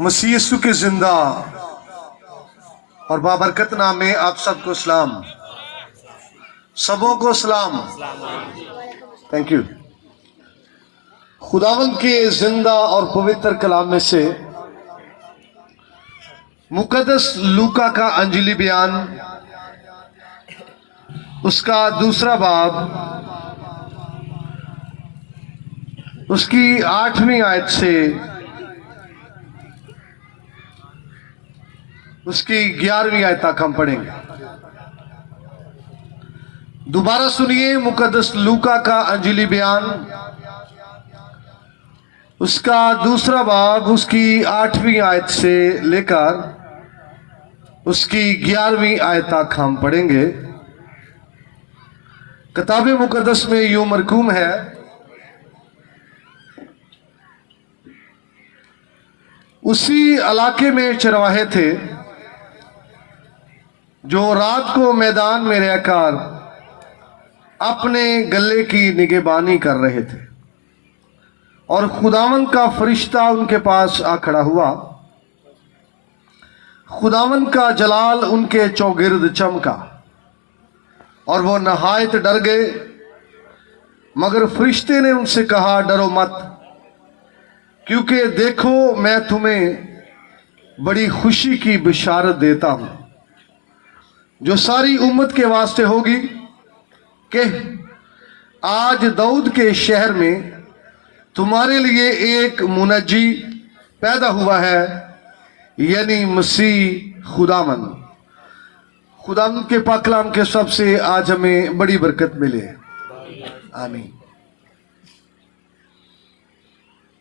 मसीह यीशु के जिंदा और बाबरकत नाम में आप सबको सलाम, सबों को सलाम। Thank you. खुदावंद के जिंदा और पवित्र कलाम में से मुकद्दस लूका का अंजलि बयान, उसका दूसरा बाब, उसकी 8वीं आयत से उसकी 11वीं आयत तक हम पढ़ेंगे। दोबारा सुनिए मुकद्दस लूका का अंजलि बयान, उसका दूसरा बाब, उसकी 8वीं आयत से लेकर उसकी 11वीं आयत तक हम पढ़ेंगे। किताब मुकद्दस में यूं मरकूम है, उसी इलाके में चरवाहे थे जो रात को मैदान में रहकर अपने गले की निगहबानी कर रहे थे, और खुदावंद का फरिश्ता उनके पास आ खड़ा हुआ। खुदावंद का जलाल उनके चौगिर्द चमका और वो नहायत डर गए, मगर फरिश्ते ने उनसे कहा, डरो मत, क्योंकि देखो मैं तुम्हें बड़ी खुशी की बिशारत देता हूं जो सारी उम्मत के वास्ते होगी, कि आज दाऊद के शहर में तुम्हारे लिए एक मुनज्जी पैदा हुआ है, यानी मसीह खुदावंद। खुदावंद के पाक कलाम के सबसे आज हमें बड़ी बरकत मिले, आमीन।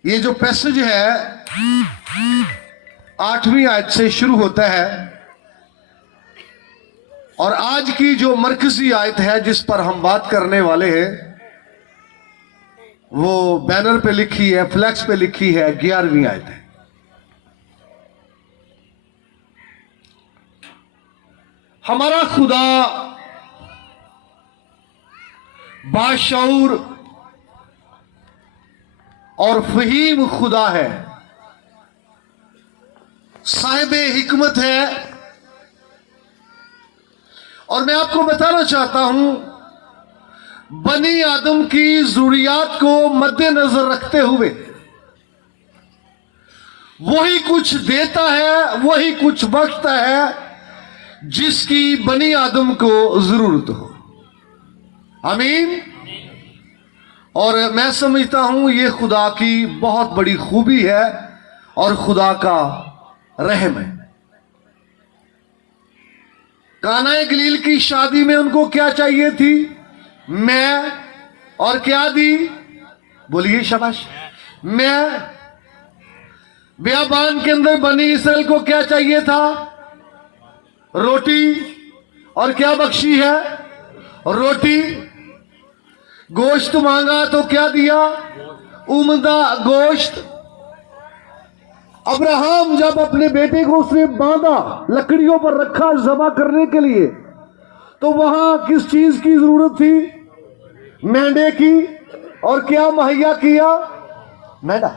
ये जो पैसेज है 8वीं आयत से शुरू होता है, और आज की जो मरकजी आयत है जिस पर हम बात करने वाले हैं, वो बैनर पे लिखी है, फ्लैक्स पे लिखी है, 11वीं आयत है। हमारा खुदा बाशऊर और फहीम खुदा है, साहिब हिकमत है। और मैं आपको बताना चाहता हूं, बनी आदम की जरूरियात को मद्देनजर रखते हुए वही कुछ देता है, वही कुछ बख्शता है जिसकी बनी आदम को जरूरत हो, आमीन। और मैं समझता हूं ये खुदा की बहुत बड़ी खूबी है और खुदा का रहम है। काना गलील की शादी में उनको क्या चाहिए थी? मैं, और क्या दी? बोलिए शाबाश, मैं। बियाबान के अंदर बनी इसराइल को क्या चाहिए था? रोटी, और क्या बख्शी है? रोटी। गोश्त मांगा तो क्या दिया? उम्दा गोश्त। अब्राहम जब अपने बेटे को उसने बांधा, लकड़ियों पर रखा ज़बह करने के लिए, तो वहां किस चीज की जरूरत थी? मेंढे की। और क्या मुहैया किया? मेंढा।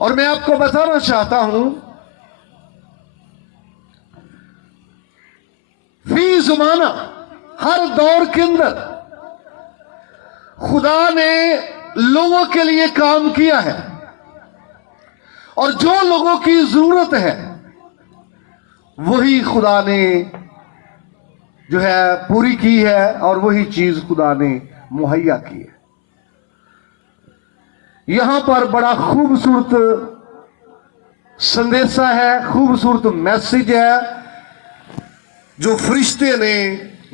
और मैं आपको बताना चाहता हूं, फी ज़माना, हर दौर के अंदर खुदा ने लोगों के लिए काम किया है, और जो लोगों की जरूरत है वही खुदा ने जो है पूरी की है, और वही चीज खुदा ने मुहैया की है। यहां पर बड़ा खूबसूरत संदेशा है, खूबसूरत मैसेज है जो फरिश्ते ने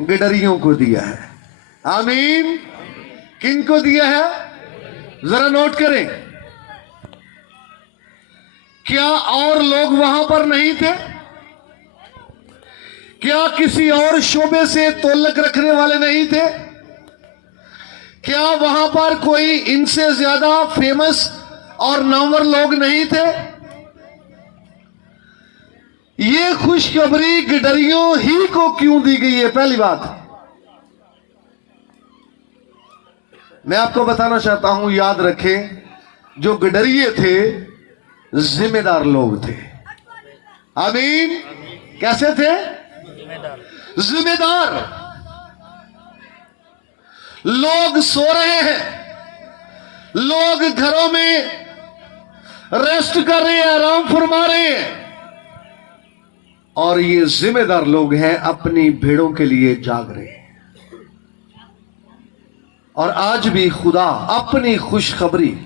गिडरियों को दिया है, आमीन। किन को दिया है? जरा नोट करें। क्या और लोग वहां पर नहीं थे? क्या किसी और शोबे से तोल्लक रखने वाले नहीं थे? क्या वहां पर कोई इनसे ज्यादा फेमस और नामवर लोग नहीं थे? ये खुशखबरी गिडरियों ही को क्यों दी गई है? पहली बात मैं आपको बताना चाहता हूं, याद रखें, जो गडरिये थे जिम्मेदार लोग थे। आमीन। कैसे थे? जिम्मेदार। लोग सो रहे हैं, लोग घरों में रेस्ट कर रहे हैं, आराम फरमा रहे हैं, और ये जिम्मेदार लोग हैं, अपनी भेड़ों के लिए जाग रहे हैं। और आज भी खुदा अपनी खुशखबरी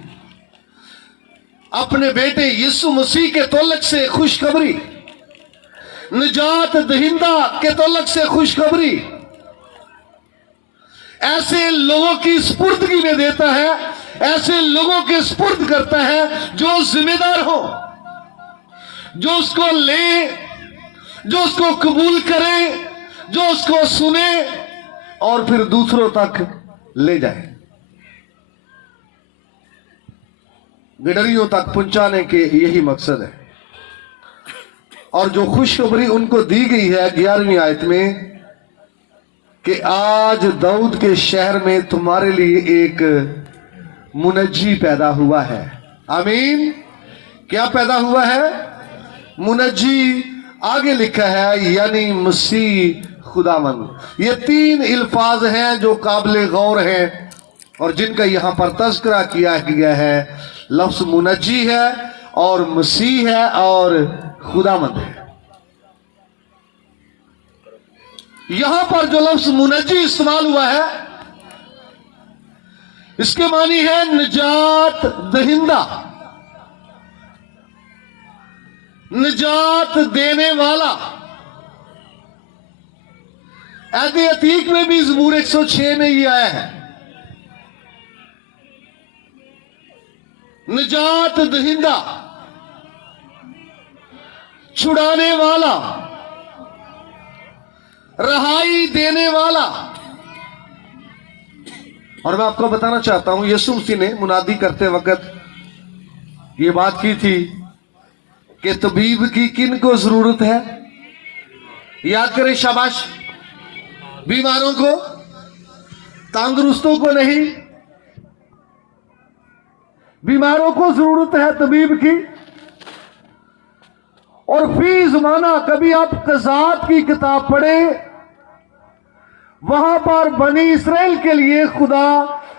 अपने बेटे यीशु मसीह के तौलक से खुशखबरी, निजात दहिंदा के तौलक से खुशखबरी ऐसे लोगों की स्पुर्दगी में देता है, ऐसे लोगों के स्पुर्द करता है जो जिम्मेदार हो, जो उसको ले, जो उसको कबूल करे, जो उसको सुने और फिर दूसरों तक ले जाए, गिडरियों तक पहुंचाने के यही मकसद है। और जो खुशखबरी उनको दी गई है 11वीं आयत में कि आज दाऊद के शहर में तुम्हारे लिए एक मुनज्जी पैदा हुआ है। आमीन। क्या पैदा हुआ है? मुनज्जी। आगे लिखा है यानी मसीह खुदावंद। ये 3 अल्फाज हैं जो काबिल गौर हैं और जिनका यहां पर तज़किरा किया गया है। लफ्ज मुनज्जी है और मसीह है और खुदावंद है। यहां पर जो लफ्ज मुनज्जी इस्तेमाल हुआ है इसके मानी है निजात दहिंदा, निजात देने वाला। अहद अतीक में भी ज़बूर 106 में ये आया है, निजात दहिंदा, छुड़ाने वाला, रहाई देने वाला। और मैं आपको बताना चाहता हूं यीशु मसीह ने मुनादी करते वक्त ये बात की थी कि तबीब की किन को जरूरत है? याद करें, शाबाश। बीमारों को, तंदुरुस्तों को नहीं, बीमारों को जरूरत है तबीब की। और फी जमाना कभी आप कज़ात की किताब पढ़े, वहां पर बनी इसराइल के लिए खुदा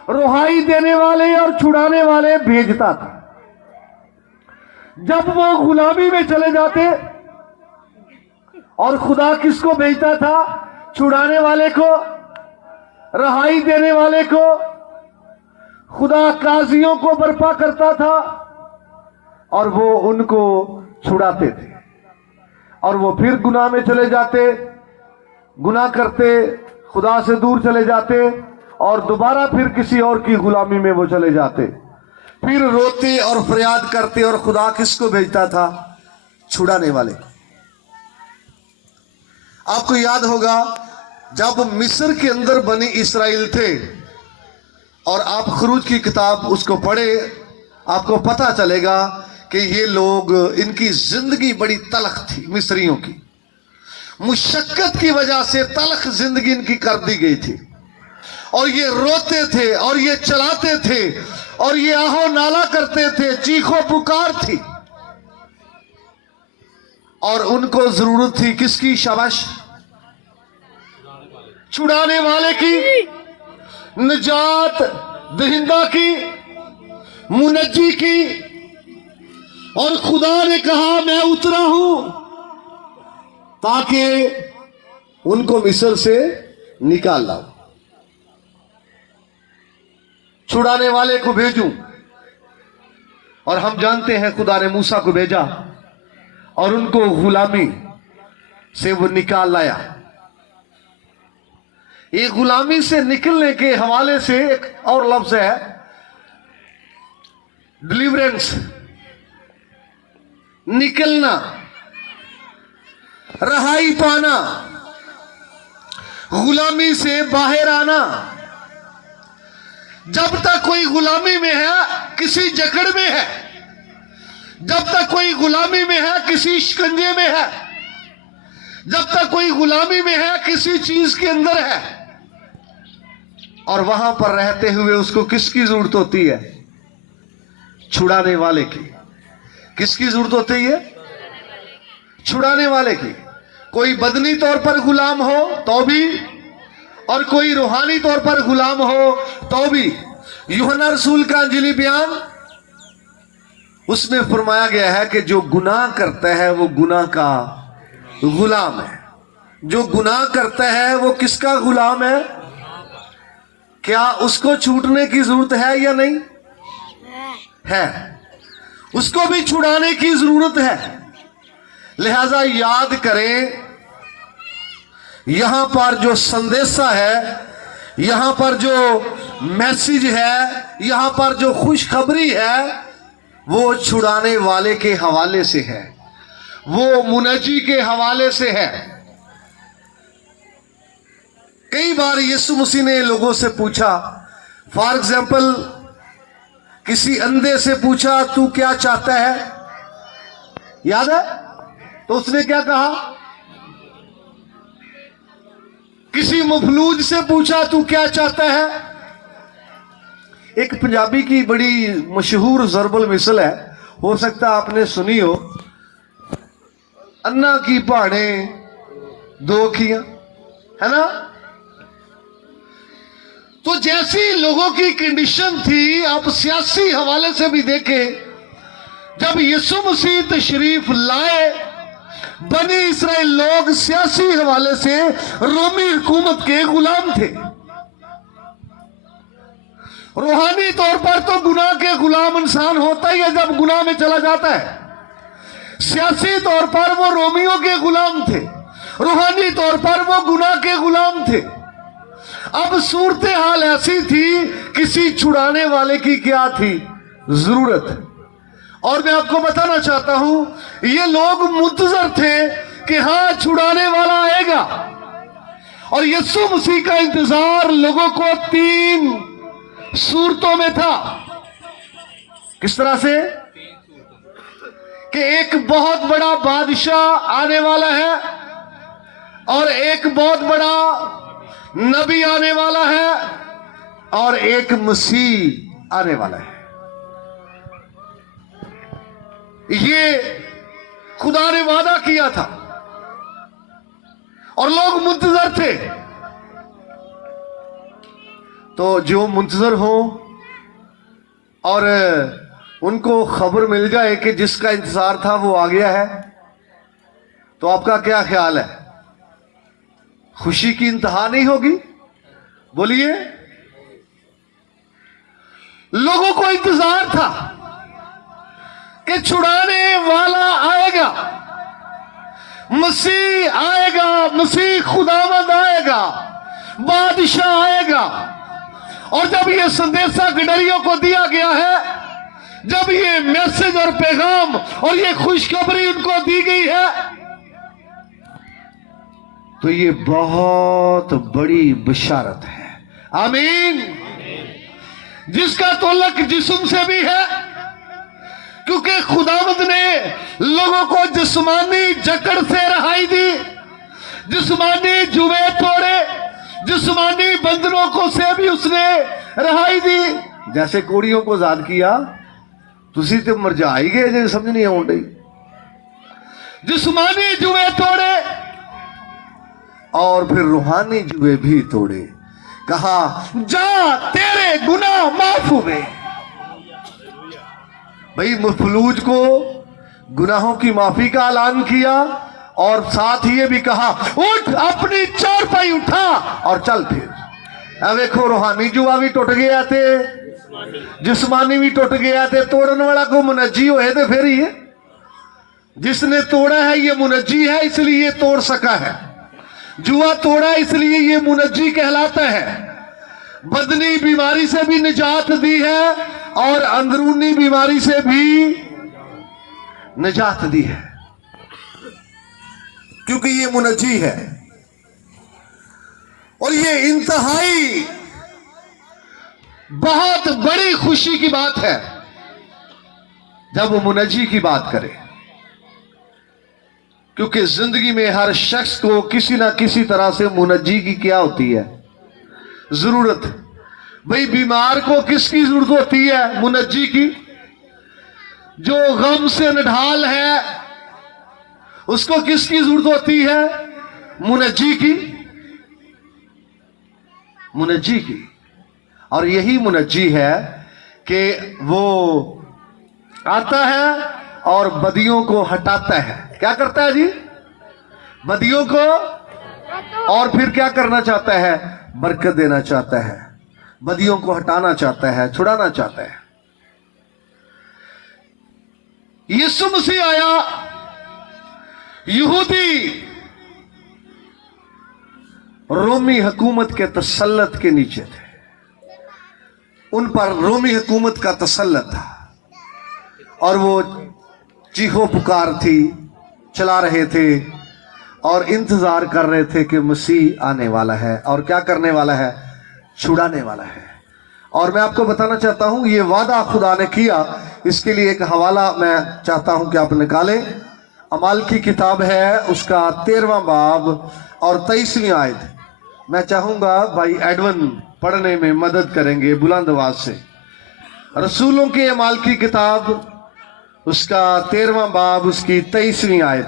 रुहाई देने वाले और छुड़ाने वाले भेजता था। जब वो गुलामी में चले जाते और खुदा किसको भेजता था? छुड़ाने वाले को, रहाई देने वाले को। खुदा काजियों को बर्पा करता था और वो उनको छुड़ाते थे और वो फिर गुनाह में चले जाते, गुनाह करते, खुदा से दूर चले जाते और दोबारा फिर किसी और की गुलामी में वो चले जाते। फिर रोते और फरियाद करते और खुदा किसको भेजता था? छुड़ाने वाले। आपको याद होगा जब मिस्र के अंदर बनी इसराइल थे और आप खरूज की किताब उसको पढ़े, आपको पता चलेगा कि ये लोग, इनकी जिंदगी बड़ी तलख थी। मिस्रियों की मुशक्कत की वजह से तलख जिंदगी इनकी कर दी गई थी और ये रोते थे और ये चलाते थे और ये आहो नाला करते थे, चीखो पुकार थी। और उनको जरूरत थी किसकी? शाबाश, छुड़ाने वाले की, निजात दहिंदा की, मुनज्जी की। और खुदा ने कहा मैं उतरा हूं ताकि उनको मिस्र से निकाल लाऊं, छुड़ाने वाले को भेजूं। और हम जानते हैं खुदा ने मूसा को भेजा और उनको गुलामी से वो निकाल लाया। ये गुलामी से निकलने के हवाले से एक और लफ्ज है डिलीवरेंस, निकलना, रहाई पाना, गुलामी से बाहर आना। जब तक कोई गुलामी में है, किसी जकड़ में है, जब तक कोई गुलामी में है, किसी शिकंजे में है, जब तक कोई गुलामी में है, किसी चीज के अंदर है, और वहां पर रहते हुए उसको किसकी जरूरत होती है? छुड़ाने वाले की। किसकी जरूरत होती है? छुड़ाने वाले की। कोई बदनी तौर पर गुलाम हो तो भी, और कोई रूहानी तौर पर गुलाम हो तो भी। यूहन्ना रसूल का अंजीली बयान, उसमें फरमाया गया है कि जो गुनाह करता है वो गुनाह का गुलाम है। जो गुनाह करता है वो किसका गुलाम है? क्या उसको छूटने की जरूरत है या नहीं है? उसको भी छुड़ाने की जरूरत है। लिहाजा याद करें, यहां पर जो संदेशा है, यहां पर जो मैसेज है, यहां पर जो खुशखबरी है, वो छुड़ाने वाले के हवाले से है, वो मुनज्जी के हवाले से है। कई बार यीशु मसीह ने लोगों से पूछा, फॉर एग्जाम्पल किसी अंधे से पूछा तू क्या चाहता है, याद है? तो उसने क्या कहा? किसी मफलूज से पूछा तू क्या चाहता है। एक पंजाबी की बड़ी मशहूर ज़रबुल मिसल है, हो सकता आपने सुनी हो, अन्ना की पहाड़े दो अखियां, है ना? तो जैसी लोगों की कंडीशन थी, आप सियासी हवाले से भी देखें, जब यीशु मसीह तशरीफ लाए, बनी इसराइल लोग सियासी हवाले से रोमी हुकूमत के गुलाम थे। रूहानी तौर पर तो गुनाह के गुलाम इंसान होता ही है जब गुनाह में चला जाता है। सियासी तौर पर वो रोमियों के गुलाम थे, रूहानी तौर पर वो गुनाह के गुलाम थे। अब सूरत हाल ऐसी थी, किसी छुड़ाने वाले की क्या थी? जरूरत। और मैं आपको बताना चाहता हूं, ये लोग मुंतजर थे कि हां छुड़ाने वाला आएगा। और यीशु मसीह का इंतजार लोगों को 3 सूरतों में था। किस तरह से? कि एक बहुत बड़ा बादशाह आने वाला है, और एक बहुत बड़ा नबी आने वाला है, और एक मसीह आने वाला है। ये खुदा ने वादा किया था और लोग मुंतजर थे। तो जो मुंतजर हो और उनको खबर मिल जाए कि जिसका इंतजार था वो आ गया है, तो आपका क्या ख्याल है? खुशी की इंतहा नहीं होगी? बोलिए। लोगों को इंतजार था कि छुड़ाने वाला आएगा, मसीह आएगा, मसीह खुदावंद आएगा, बादशाह आएगा। और जब ये संदेशा गडरियों को दिया गया है, जब ये मैसेज और पैगाम और ये खुशखबरी उनको दी गई है, तो ये बहुत बड़ी बशारत है। आमीन। जिसका तल्लुक जिस्म से भी है, क्योंकि खुदावंद ने लोगों को जिस्मानी जकड़ से रहाई दी, जिस्मानी जुए तोड़े, जिस्मानी बंधनों को से भी उसने रहाई दी। जैसे कोड़ियों को आजाद किया, तुसी तो मरजा ही गए जे, समझ नहीं आउंदी। जिस्मानी जुए तोड़े और फिर रूहानी जुए भी तोड़े। कहा जा तेरे गुनाह माफ हुए। भाई मफलूज को गुनाहों की माफी का ऐलान किया, और साथ ही ये भी कहा उठ, अपनी चारपाई उठा और चल फिर। अब देखो, रूहानी जुआ भी टुट गया थे, जिस्मानी भी टुट गया थे। तोड़ने वाला को मुनज्जी होए थे फिर ही, जिसने तोड़ा है ये मुनज्जी है, इसलिए ये तोड़ सका है। जुआ तोड़ा इसलिए ये मुनज्जी कहलाता है। बदनी बीमारी से भी निजात दी है और अंदरूनी बीमारी से भी निजात दी है, क्योंकि ये मुनज्जी है। और ये इंतहाई बहुत बड़ी खुशी की बात है जब वो मुनज्जी की बात करे, क्योंकि जिंदगी में हर शख्स को किसी ना किसी तरह से मुनज्जी की क्या होती है? जरूरत। भाई बीमार को किसकी जरूरत होती है? मुनज्जी की। जो गम से नढाल है, उसको किसकी जरूरत होती है? मुनज्जी की, मुनज्जी की। और यही मुनज्जी है कि वो आता है और बदियों को हटाता है। क्या करता है जी? बदियों को, और फिर क्या करना चाहता है? बरकत देना चाहता है, बदियों को हटाना चाहता है, छुड़ाना चाहता है। यीशु मसीह आया, यहूदी रोमी हुकूमत के तसल्लत के नीचे थे, उन पर रोमी हुकूमत का तसल्लत था और वो चीखो पुकार थी, चला रहे थे और इंतजार कर रहे थे कि मसीह आने वाला है और क्या करने वाला है? छुड़ाने वाला है। और मैं आपको बताना चाहता हूं, ये वादा खुदा ने किया। इसके लिए एक हवाला मैं चाहता हूं कि आप निकालें। अमाल की किताब है, उसका 13वां बाब और 23वीं आयत। मैं चाहूंगा भाई एडवन पढ़ने में मदद करेंगे बुलंद आवाज से। रसूलों के अमाल की किताब, उसका 13वां बाब, उसकी 23वीं आयत।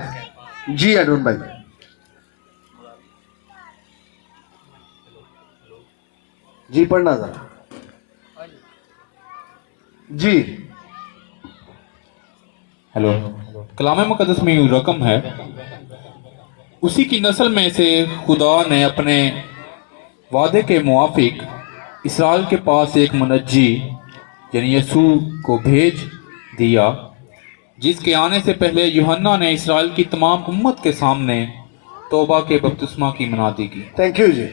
जी एडवन भाई। जी पढ़ना जरा। जी। हेलो। कलाम मुकद्दस में यूं रकम है, उसी की नस्ल में से खुदा ने अपने वादे के मुआफिक इसराइल के पास एक मुनज्जी यानी यीशु को भेज दिया, जिसके आने से पहले यूहन्ना ने इसराइल की तमाम उम्मत के सामने तौबा के बपतिस्मा की मनादी की। थैंक यू जी।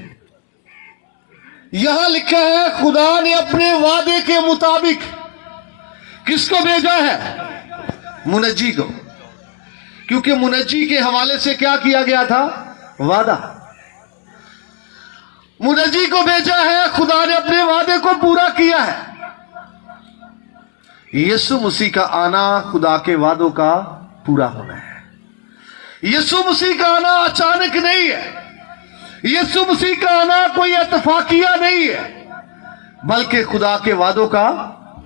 यहां लिखा है खुदा ने अपने वादे के मुताबिक किसको भेजा है? मुनज्जी को। क्योंकि मुनज्जी के हवाले से क्या किया गया था? वादा। मुनज्जी को भेजा है, खुदा ने अपने वादे को पूरा किया है। यीशु मसीह का आना खुदा के वादों का पूरा होना है। यीशु मसीह का आना अचानक नहीं है, यीशु मसीह का आना कोई इत्तफाकिया नहीं है, बल्कि खुदा के वादों का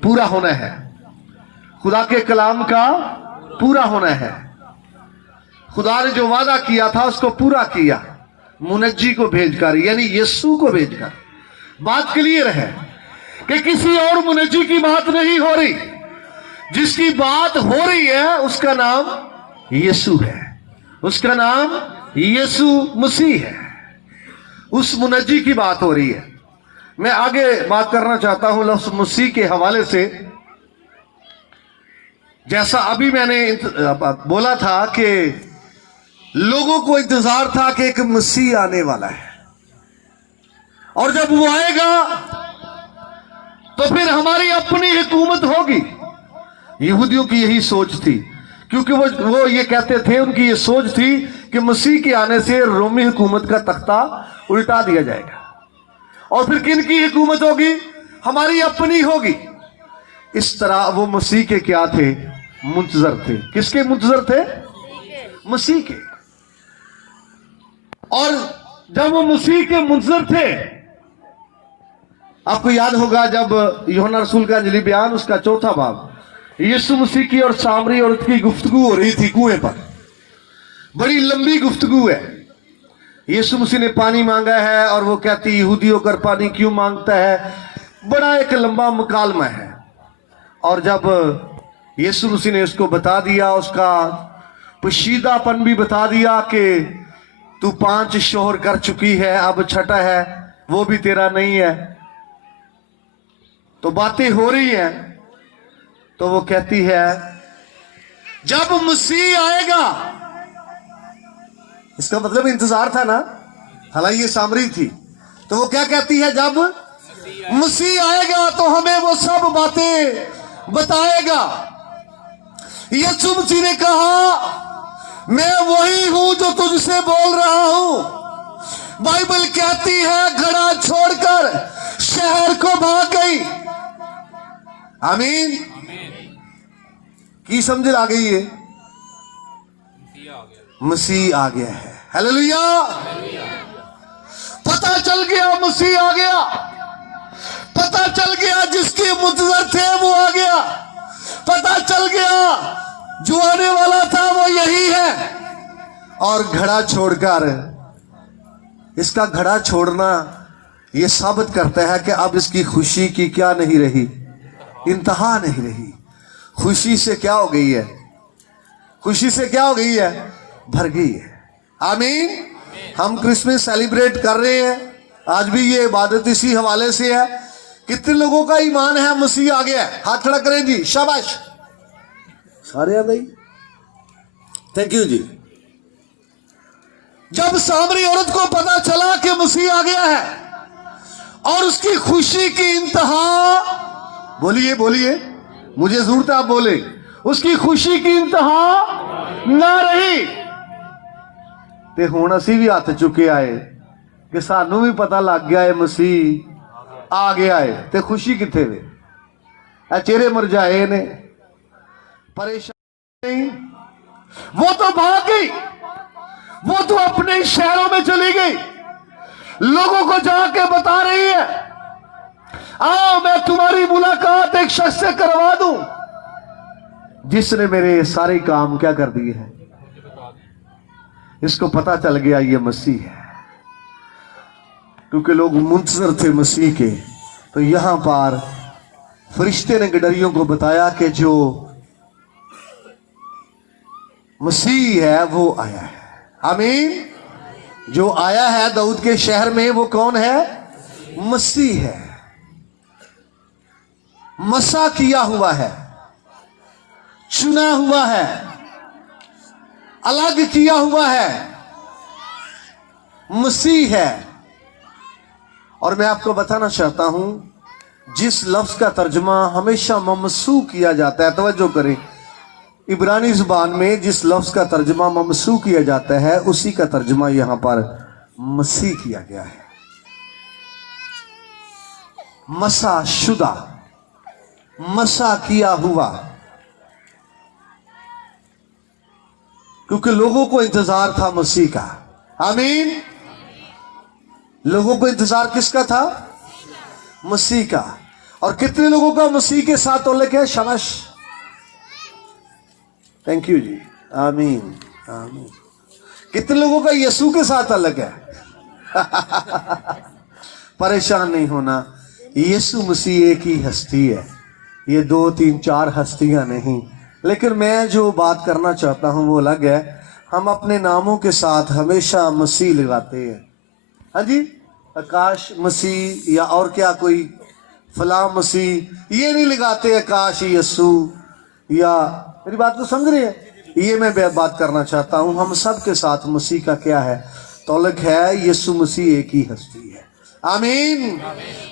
पूरा होना है, खुदा के कलाम का पूरा होना है। खुदा ने जो वादा किया था उसको पूरा किया मुनज्जी को भेजकर, यानी यीशु को भेजकर। बात क्लियर है कि किसी और मुनज्जी की बात नहीं हो रही, जिसकी बात हो रही है उसका नाम यीशु है, उसका नाम यीशु मसीह है। उस मुनज्जी की बात हो रही है। मैं आगे बात करना चाहता हूं लफ्ज़ मसीह के हवाले से। जैसा अभी मैंने बोला था कि लोगों को इंतजार था कि एक मसीह आने वाला है और जब वो आएगा तो फिर हमारी अपनी हुकूमत होगी। यहूदियों की यही सोच थी, क्योंकि वो ये कहते थे, उनकी ये सोच थी कि मसीह के आने से रोमी हुकूमत का तख्ता उल्टा दिया जाएगा और फिर किन की हुकूमत होगी? हमारी अपनी होगी। इस तरह वो मसीह के क्या थे? मुंतजर थे। किसके मुंतजर थे? मसीह के। और जब वो मसीह के मुंतजर थे, आपको याद होगा जब यूहन्ना रसूल का अंजलि बयान, उसका 4था बाब, यीशु मसीह की और सामरी औरत की गुफ्तगू हो रही थी कुएं पर। बड़ी लंबी गुफ्तगू है। यीशु मसीह ने पानी मांगा है और वो कहती यहूदी होकर पानी क्यों मांगता है? बड़ा एक लंबा मुकालमा है। और जब यीशु मसीह ने उसको बता दिया, उसका पोशीदापन भी बता दिया कि तू 5 शोहर कर चुकी है, अब छठा है वो भी तेरा नहीं है, तो बातें हो रही हैं। तो वो कहती है जब मसीह आएगा, इसका मतलब इंतजार था ना, हालांकि ये सामरी थी, तो वो क्या कहती है? जब मसीह आएगा तो हमें वो सब बातें बताएगा। यीशु मसीह ने कहा मैं वही हूं जो तुझसे बोल रहा हूं। बाइबल कहती है घड़ा छोड़कर शहर को भाग गई। आमीन। की समझ आ गई है? मसीह आ गया है। हालेलुया। पता चल गया मसीह आ गया, पता चल गया जिसके मुंतजर थे वो आ गया, पता चल गया और घड़ा छोड़कर, इसका घड़ा छोड़ना यह साबित करता है कि अब इसकी खुशी की क्या नहीं रही, इंतहा नहीं रही। खुशी से क्या हो गई है, खुशी से क्या हो गई है, भर गई है। आमीन। हम क्रिसमस सेलिब्रेट कर रहे हैं, आज भी ये इबादत इसी हवाले से है। कितने लोगों का ईमान है मसीह आ गया है? हाथ खड़ा करें जी, शाबाश। सारे आ गई, थैंक यू जी। जब सामरी औरत को पता चला कि मसीह आ गया है और उसकी खुशी की इंतहा, बोलिए बोलिए, मुझे जरूरत है आप बोले, उसकी खुशी की इंतहा ना रही। ते हुण असी भी हथ चुके आए कि सानू भी पता लग गया है मसीह आ गया है, ते खुशी किथे वे? चेहरे मुरझाए ने, परेशान नहीं। वो तो भाग गई, वो तो अपने शहरों में चली गई, लोगों को जाके बता रही है, आओ मैं तुम्हारी मुलाकात एक शख्स से करवा दूं जिसने मेरे सारे काम क्या कर दिए हैं। इसको पता चल गया ये मसीह है, क्योंकि लोग मुंतजर थे मसीह के। तो यहां पर फरिश्ते ने गडरियों को बताया कि जो मसीह है वो आया है। आमीन। जो आया है दाऊद के शहर में, वो कौन है? मसीह है। मसा किया हुआ है, चुना हुआ है, अलग किया हुआ है, मसीह है। और मैं आपको बताना चाहता हूं, जिस लफ्ज का तर्जुमा हमेशा ममसू किया जाता है, तवज्जो करें, इब्रानी जुबान में जिस लफ्ज का तर्जुमा ममसू किया जाता है उसी का तर्जुमा यहां पर मसीह किया गया है। मसा शुदा, मसा किया हुआ, क्योंकि लोगों को इंतजार था मसीह का। आमीन। लोगों को इंतजार किसका था? मसीह का। और कितने लोगों का मसीह के साथ ताल्लुक है? शाबाश, थैंक यू जी। आमीन आमीन। कितने लोगों का यीशु के साथ ताल्लुक है? परेशान नहीं होना, यीशु मसीह एक ही हस्ती है, ये 2 3 4 हस्तियां नहीं। लेकिन मैं जो बात करना चाहता हूं वो अलग है। हम अपने नामों के साथ हमेशा मसीह लगाते हैं। हाँ जी, आकाश मसीह या और क्या कोई फला मसीह, ये नहीं लगाते आकाश यीशु, या मेरी बात को समझ रहे हैं? ये मैं बात करना चाहता हूं, हम सब के साथ मसीह का क्या है ताल्लुक है? यीशु मसीह एक ही हस्ती है। आमीन।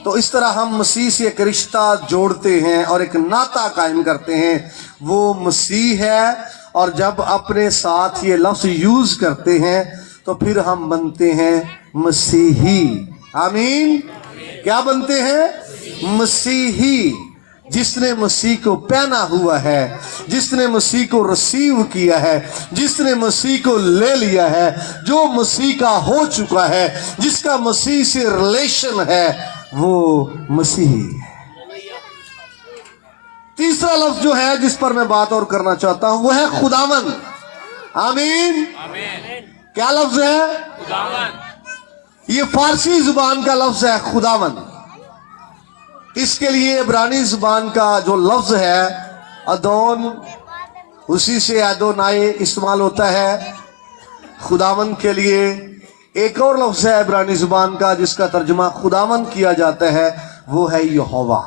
तो इस तरह हम मसीह से एक रिश्ता जोड़ते हैं और एक नाता कायम करते हैं, वो मसीह है। और जब अपने साथ ये लफ्ज यूज करते हैं तो फिर हम बनते हैं मसीही। आमीन। क्या बनते हैं? मसीही। जिसने मसीह को पहना हुआ है, जिसने मसीह को रिसीव किया है, जिसने मसीह को ले लिया है, जो मसीह का हो चुका है, जिसका मसीह से रिलेशन है, वो मसीही है। तीसरा लफ्ज जो है जिस पर मैं बात और करना चाहता हूं वो है खुदावन। आमीन। क्या लफ्ज है? खुदावन। ये फारसी जुबान का लफ्ज है खुदावन। इसके लिए इब्रानी जुबान का जो लफ्ज है अदोन, उसी से अदोनाए इस्तेमाल होता है खुदावन के लिए। एक और लफ्ज है इब्रानी जुबान का जिसका तर्जुमा खुदावन किया जाता है, वो है यहोवा।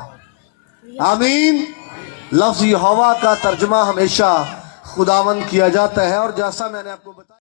आमीन। लफ्ज यहोवा का तर्जुमा हमेशा खुदावन किया जाता है। और जैसा मैंने आपको बताया